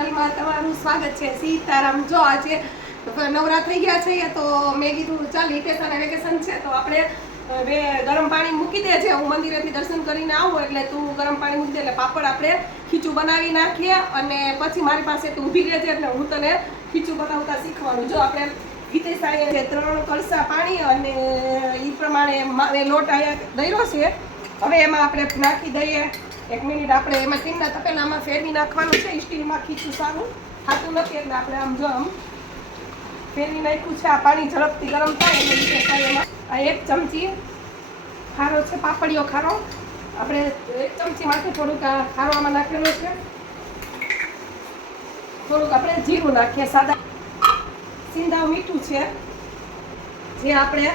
ચેનલમાં તમારું સ્વાગત છે. સીતારામ. જો આજે નવરા થઈ ગયા છે તો મેં કીધું ચાલ વેકેશન છે તો આપણે ગરમ પાણી મૂકી દે છે. હું મંદિરેથી દર્શન કરીને આવું એટલે તું ગરમ પાણી મૂકી દે એટલે પાપડ આપણે ખીચું બનાવી નાખીએ અને પછી મારી પાસે તું ઊભી રહેજે એટલે હું તને ખીચું બનાવતા શીખવાનું. જો આપણે હિતેશાએ 3 કળશા પાણી અને એ પ્રમાણે લોટ આયા દઈરો છે. હવે એમાં આપણે નાખી દઈએ. 1 મિનિટ આપણે એમાં ટીમના તપેલામાં ફેરવી નાખવાનું છે. સ્ટીલમાં ખીચું સારું ખાતું નથી એટલે આપણે આમ જો આમ ફેરવી નાખ્યું છે. આ પાણી ઝડપથી ગરમ થાય એટલે એમાં આ 1 ચમચી ખારો છે, પાપડીયો ખારો. આપણે 1 ચમચી માટે થોડુંક આ ખારો આમાં નાખેલો છે. થોડુંક આપણે જીરું નાખીએ, સાદા સિંધાવ મીઠું છે જે આપણે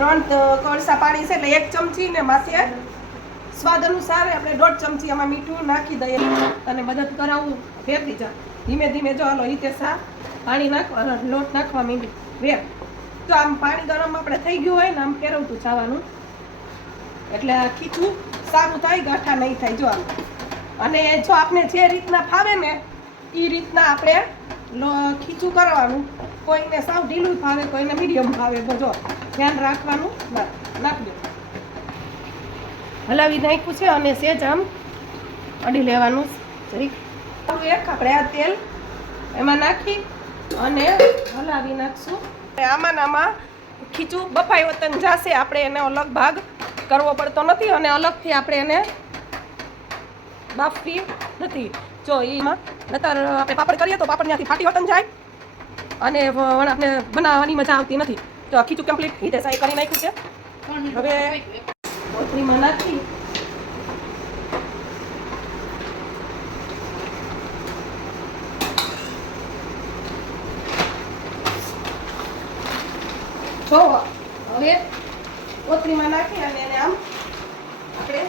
3 કળશા પાણી છે એટલે 1 ચમચી ને માથે સ્વાદ અનુસાર આપણે 1.5 ચમચી આમાં મીઠું નાખી દઈએ અને મદદ કરાવું ફેરવી જા ધીમે ધીમે. જો હાલો હિતેશા પાણી નાખવા લોટ નાખવા માંડી વેર. તો આમ પાણી ગરમ આપણે થઈ ગયું હોય ને આમ ફેરવતું જવાનું એટલે ખીચું સારું થાય, ગાંઠા નહીં થાય. જો આમ અને જો આપણે જે રીતના ફાવે ને એ રીતના આપણે ખીચું કરવાનું. કોઈને સાવ ઢીલું ફાવે, કોઈને મીડિયમ ફાવે. જો ધ્યાન રાખવાનું. નાખજો હલાવી નાખ્યું છે અને સેજ આમ અડી લેવાનું. જરીક આપણે આ તેલ એમાં નાખી અને હલાવી નાખશું. આમાં ખીચું બફાઈ વતન જશે. આપણે એનો અલગ ભાગ કરવો પડતો નથી અને અલગથી આપણે એને બાફવી નથી. જો એમાં નતર આપણે પાપડ કરીએ તો પાપડ ત્યાંથી ફાટી વતન જાય અને આપણે બનાવવાની મજા આવતી નથી. તો ખીચું કમ્પ્લીટ હિતેશાએ કરી નાખ્યું છે. હવે કોથમીરમાં નાખી જો હવે કોથમીરમાં નાખી અને એને આમ આપણે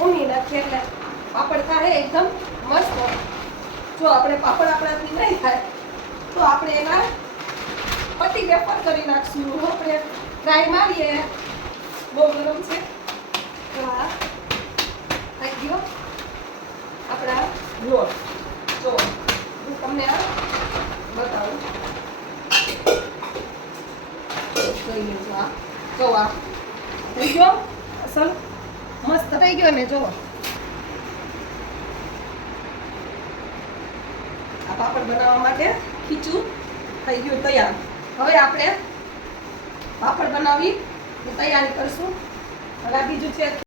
ઊની નાખીએ એટલે પાપડ થાય એકદમ મસ્ત. જો આપણે પાપડ આપણાથી નહીં થાય તો આપણે એના પટ્ટી વેફર કરી નાખશું. આપણે ટ્રાય મારીએ. બહુ ગરમ છે. તો આ થઈ ગયો આપણા લોટ. જો હું તમને આ બતાવું. જોઈ લેજો. આ જો આ થઈ ગયો અસલ મસ્ત થઈ ગયો ને. જો આ પાપડ બનાવવા માટે ખીચું થઈ ગયું તૈયાર. હવે આપણે પાપડ બનાવી તૈયારી કરશું. હવે આ બીજું છે